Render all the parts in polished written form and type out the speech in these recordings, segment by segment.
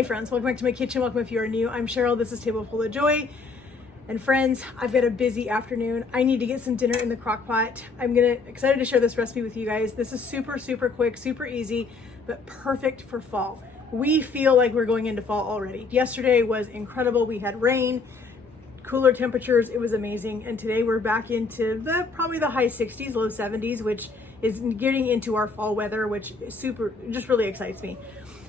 Hi friends, welcome back to my kitchen. Welcome if you are new. I'm Cheryl, this is Table Full of Joy. And friends, I've got a busy afternoon. I need to get some dinner in the crock pot. I'm excited to share this recipe with you guys. This is super quick, super easy, but perfect for fall. We feel like we're going into fall already. Yesterday was incredible. We had rain, cooler temperatures. It was amazing. And today we're back into probably the high 60s, low 70s, which is getting into our fall weather, which is just really excites me.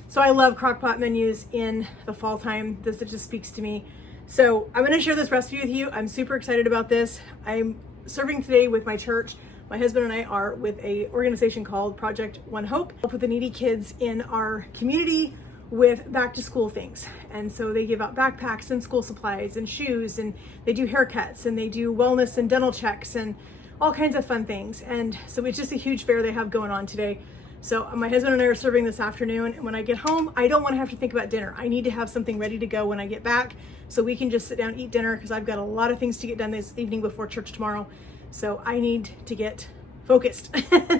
So I love crock pot menus in the fall time. This just speaks to me. So I'm gonna share this recipe with you. I'm super excited about this. I'm serving today with my church. My husband and I are with a organization called Project One Hope, help with the needy kids in our community with back to school things. And so they give out backpacks and school supplies and shoes, and they do haircuts, and they do wellness and dental checks and all kinds of fun things. And so it's just a huge fair they have going on today. So my husband and I are serving this afternoon, and when I get home, I don't want to have to think about dinner. I need to have something ready to go when I get back so we can just sit down and eat dinner, because I've got a lot of things to get done this evening before church tomorrow. So I need to get focused.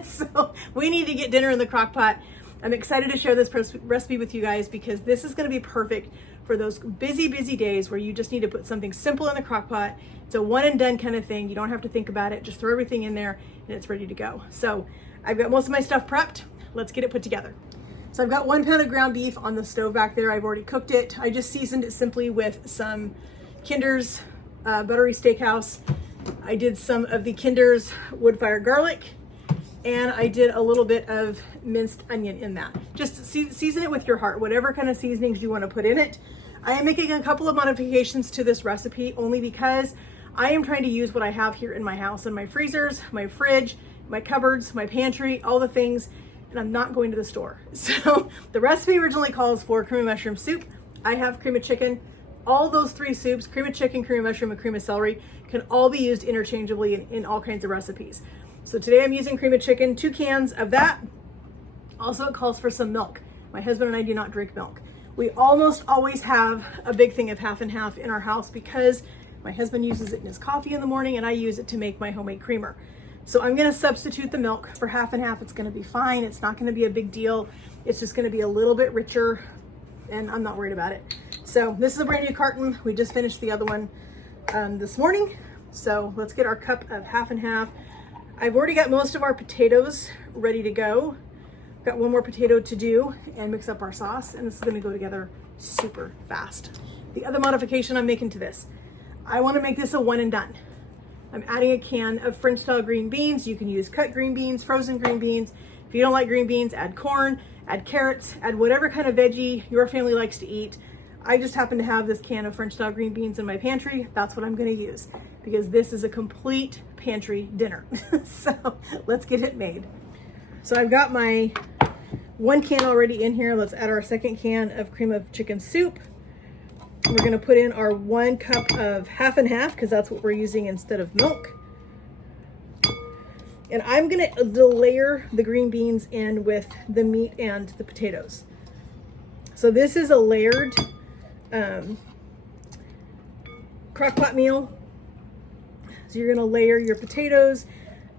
So we need to get dinner in the crock pot. I'm excited to share this recipe with you guys because this is going to be perfect for those busy days where you just need to put something simple in the crock pot. It's a one and done kind of thing. You don't have to think about it. Just throw everything in there and it's ready to go. So I've got most of my stuff prepped. Let's get it put together. So I've got 1 pound of ground beef on the stove back there. I've already cooked it. I just seasoned it simply with some Kinder's Buttery Steakhouse. I did some of the Kinder's wood fire garlic, and I did a little bit of minced onion in that. Just season it with your heart, whatever kind of seasonings you want to put in it. I am making a couple of modifications to this recipe only because I am trying to use what I have here in my house, in my freezers, my fridge, my cupboards, my pantry, all the things, and I'm not going to the store. So the recipe originally calls for cream of mushroom soup. I have cream of chicken. All those three soups, cream of chicken, cream of mushroom, and cream of celery, can all be used interchangeably in all kinds of recipes. So today I'm using cream of chicken, 2 cans of that. Also it calls for some milk. My husband and I do not drink milk. We almost always have a big thing of half and half in our house because my husband uses it in his coffee in the morning and I use it to make my homemade creamer. So I'm gonna substitute the milk for half and half. It's gonna be fine. It's not gonna be a big deal. It's just gonna be a little bit richer and I'm not worried about it. So this is a brand new carton. We just finished the other one this morning. So let's get our cup of half and half. I've already got most of our potatoes ready to go. Got one more potato to do and mix up our sauce, and this is gonna go together super fast. The other modification I'm making to this, I wanna make this a one and done. I'm adding a can of French style green beans. You can use cut green beans, frozen green beans. If you don't like green beans, add corn, add carrots, add whatever kind of veggie your family likes to eat. I just happen to have this can of French style green beans in my pantry. That's what I'm gonna use because this is a complete pantry dinner. So let's get it made. So I've got my 1 can already in here. Let's add our 2nd can of cream of chicken soup. We're gonna put in our 1 cup of half and half because that's what we're using instead of milk. And I'm gonna layer the green beans in with the meat and the potatoes. So this is a layered crock pot meal. So you're gonna layer your potatoes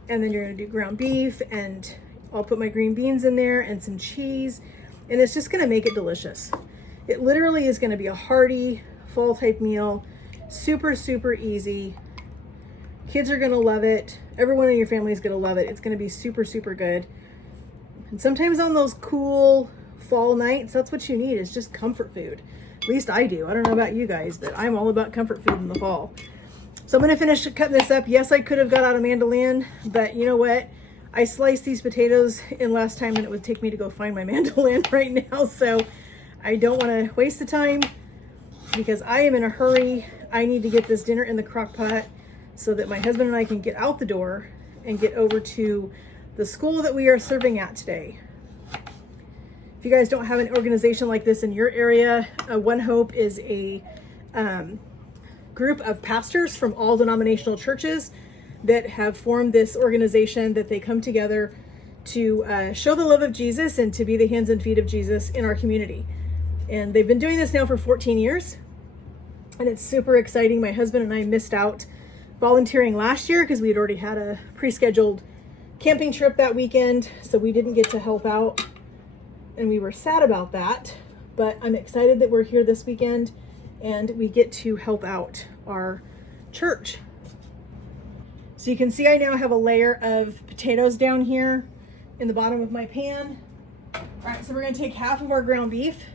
and then you're gonna do ground beef, and I'll put my green beans in there and some cheese, and it's just gonna make it delicious. It literally is gonna be a hearty fall type meal, super easy. Kids are gonna love it. Everyone in your family is gonna love it. It's gonna be super good. And sometimes on those cool fall nights, that's what you need, is just comfort food. At least I do. I don't know about you guys, but I'm all about comfort food in the fall. So I'm gonna finish cutting this up. Yes, I could have got out a mandolin, but you know what? I sliced these potatoes in less time than it would take me to go find my mandolin right now. So I don't wanna waste the time because I am in a hurry. I need to get this dinner in the crock pot so that my husband and I can get out the door and get over to the school that we are serving at today. If you guys don't have an organization like this in your area, One Hope is a group of pastors from all denominational churches that have formed this organization that they come together to show the love of Jesus and to be the hands and feet of Jesus in our community. And they've been doing this now for 14 years. And it's super exciting. My husband and I missed out volunteering last year because we had already had a pre-scheduled camping trip that weekend. So we didn't get to help out. And we were sad about that. but I'm excited that we're here this weekend and we get to help out our church. So you can see I now have a layer of potatoes down here in the bottom of my pan. All right, so we're gonna take half of our ground beef.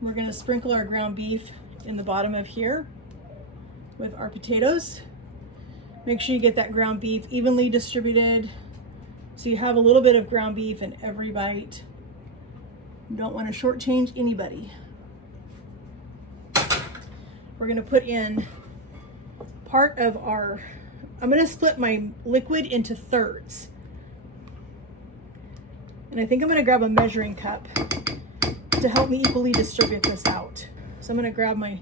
We're gonna sprinkle our ground beef in the bottom of here with our potatoes. Make sure you get that ground beef evenly distributed so you have a little bit of ground beef in every bite. You don't want to shortchange anybody. We're gonna put in part of our, I'm gonna split my liquid into thirds. And I think I'm gonna grab a measuring cup to help me equally distribute this out. So I'm gonna grab my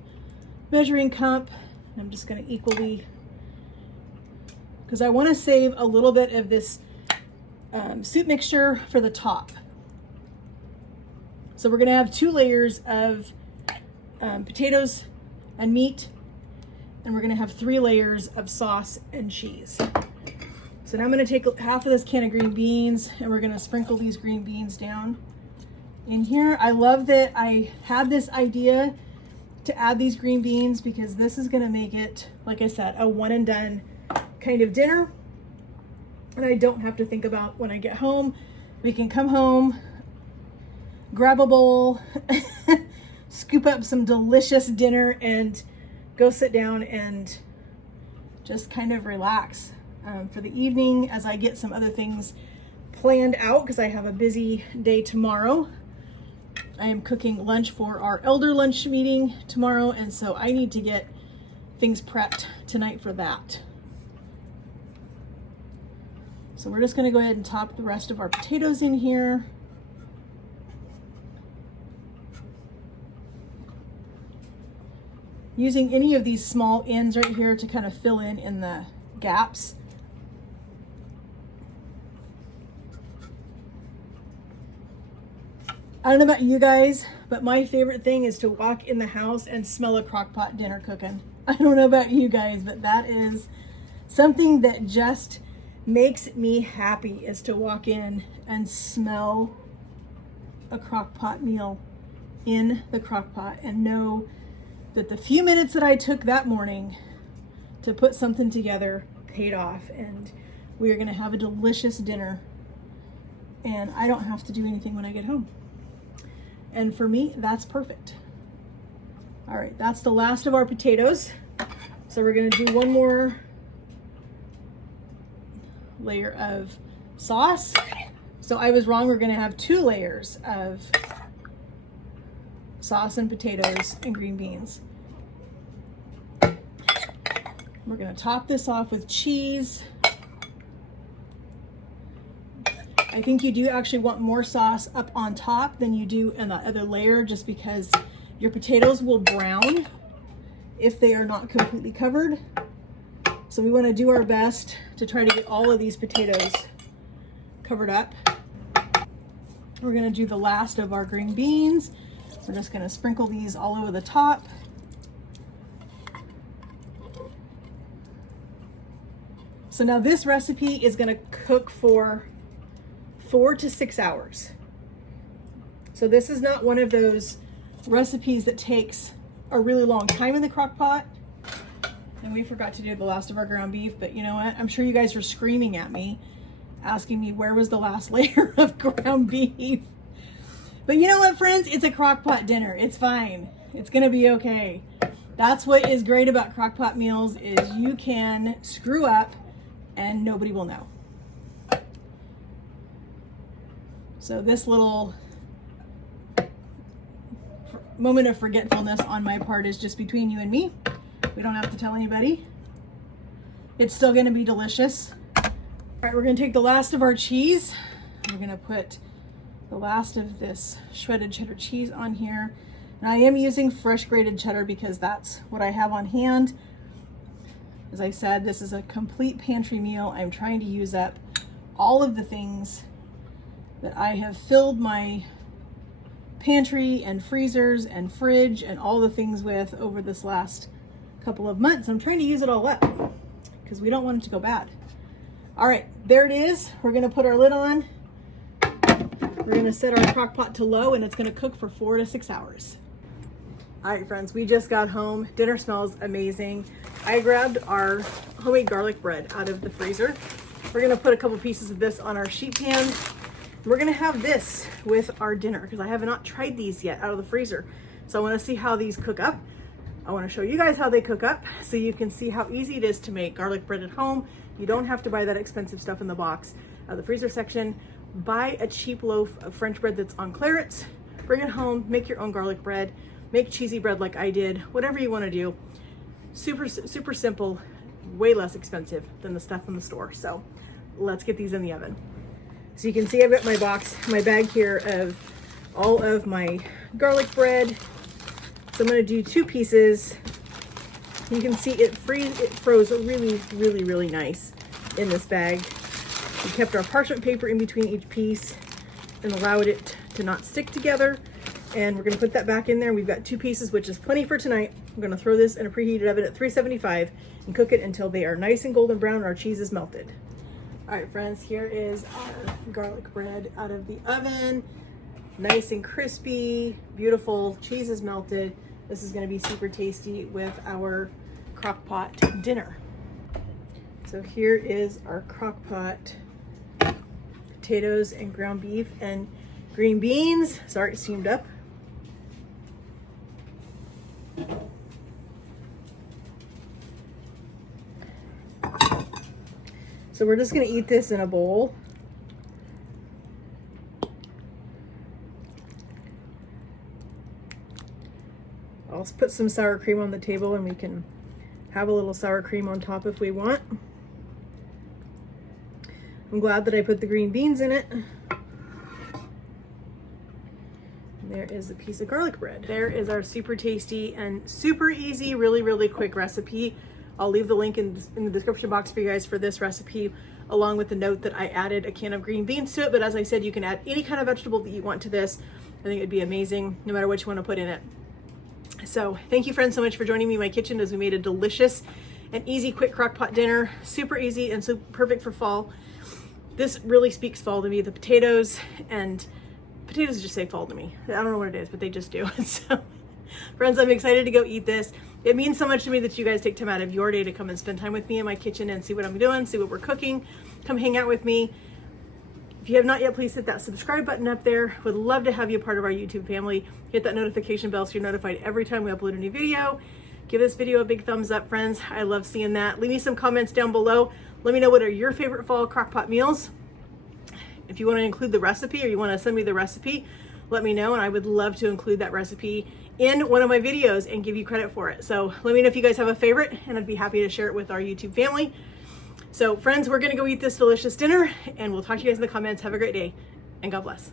measuring cup and I'm just gonna equally, because I wanna save a little bit of this soup mixture for the top. So we're gonna have 2 layers of potatoes and meat, and we're gonna have 3 layers of sauce and cheese. So now I'm gonna take half of this can of green beans and we're gonna sprinkle these green beans down in here. I love that I had this idea to add these green beans because this is gonna make it, like I said, a one and done kind of dinner. And I don't have to think about when I get home. We can come home, grab a bowl, scoop up some delicious dinner and go sit down and just kind of relax for the evening as I get some other things planned out because I have a busy day tomorrow. I am cooking lunch for our elder lunch meeting tomorrow, and so I need to get things prepped tonight for that. So we're just gonna go ahead and top the rest of our potatoes in here. Using any of these small ends right here to kind of fill in the gaps. I don't know about you guys, but my favorite thing is to walk in the house and smell a Crockpot dinner cooking. I don't know about you guys, but that is something that just makes me happy, is to walk in and smell a Crockpot meal in the Crockpot and know that the few minutes that I took that morning to put something together paid off, and we are gonna have a delicious dinner and I don't have to do anything when I get home. And for me, that's perfect. All right, that's the last of our potatoes. So we're gonna do one more layer of sauce. So I was wrong, we're gonna have 2 layers of sauce and potatoes and green beans. We're gonna top this off with cheese. I think you do actually want more sauce up on top than you do in the other layer, just because your potatoes will brown if they are not completely covered. So we want to do our best to try to get all of these potatoes covered up. We're going to do the last of our green beans. We're just going to sprinkle these all over the top. So now this recipe is going to cook for 4 to 6 hours. So this is not one of those recipes that takes a really long time in the crock pot. And we forgot to do the last of our ground beef, but you know what? I'm sure you guys are screaming at me, asking me where was the last layer of ground beef. But you know what, friends? It's a crock pot dinner. It's fine. It's gonna be okay. That's what is great about crock pot meals, is you can screw up and nobody will know. So this little moment of forgetfulness on my part is just between you and me. We don't have to tell anybody. It's still gonna be delicious. All right, we're gonna take the last of our cheese. We're gonna put the last of this shredded cheddar cheese on here. And I am using fresh grated cheddar because that's what I have on hand. As I said, this is a complete pantry meal. I'm trying to use up all of the things that I have filled my pantry and freezers and fridge and all the things with over this last couple of months. I'm trying to use it all up because we don't want it to go bad. All right, there it is. We're gonna put our lid on. We're gonna set our crock pot to low and it's gonna cook for 4 to 6 hours. All right, friends, we just got home. Dinner smells amazing. I grabbed our homemade garlic bread out of the freezer. We're gonna put a couple pieces of this on our sheet pan. We're gonna have this with our dinner because I have not tried these yet out of the freezer. So I wanna see how these cook up. I wanna show you guys how they cook up so you can see how easy it is to make garlic bread at home. You don't have to buy that expensive stuff in the box out of the freezer section. Buy a cheap loaf of French bread that's on clearance, bring it home, make your own garlic bread, make cheesy bread like I did, whatever you wanna do. Super simple, way less expensive than the stuff in the store. So let's get these in the oven. So you can see I've got my bag here of all of my garlic bread. So I'm gonna do 2 pieces. You can see it froze really nice in this bag. We kept our parchment paper in between each piece and allowed it to not stick together. And we're gonna put that back in there. We've got 2 pieces, which is plenty for tonight. I'm gonna throw this in a preheated oven at 375 and cook it until they are nice and golden brown and our cheese is melted. All right, friends, here is our garlic bread out of the oven. Nice and crispy, beautiful, cheese is melted. This is gonna be super tasty with our crock pot dinner. So here is our crock pot potatoes and ground beef and green beans. Sorry, it steamed up. So we're just gonna eat this in a bowl. I'll put some sour cream on the table and we can have a little sour cream on top if we want. I'm glad that I put the green beans in it. And there is a piece of garlic bread. There is our super tasty and super easy, really quick recipe. I'll leave the link in the description box for you guys for this recipe, along with the note that I added a can of green beans to it. But as I said, you can add any kind of vegetable that you want to this. I think it'd be amazing no matter what you want to put in it. So thank you, friends, so much for joining me in my kitchen as we made a delicious and easy, quick crock pot dinner. Super easy and so perfect for fall. This really speaks fall to me. The potatoes just say fall to me. I don't know what it is, but they just do. So friends, I'm excited to go eat this. It means so much to me that you guys take time out of your day to come and spend time with me in my kitchen and see what I'm doing, see what we're cooking. Come hang out with me. If you have not yet, please hit that subscribe button up there. Would love to have you a part of our YouTube family. Hit that notification bell so you're notified every time we upload a new video. Give this video a big thumbs up, friends. I love seeing that. Leave me some comments down below. Let me know what are your favorite fall crockpot meals. If you want to include the recipe or you want to send me the recipe, let me know, and I would love to include that recipe in one of my videos and give you credit for it. So let me know if you guys have a favorite, and I'd be happy to share it with our YouTube family. So friends, we're gonna go eat this delicious dinner, and we'll talk to you guys in the comments. Have a great day, and God bless.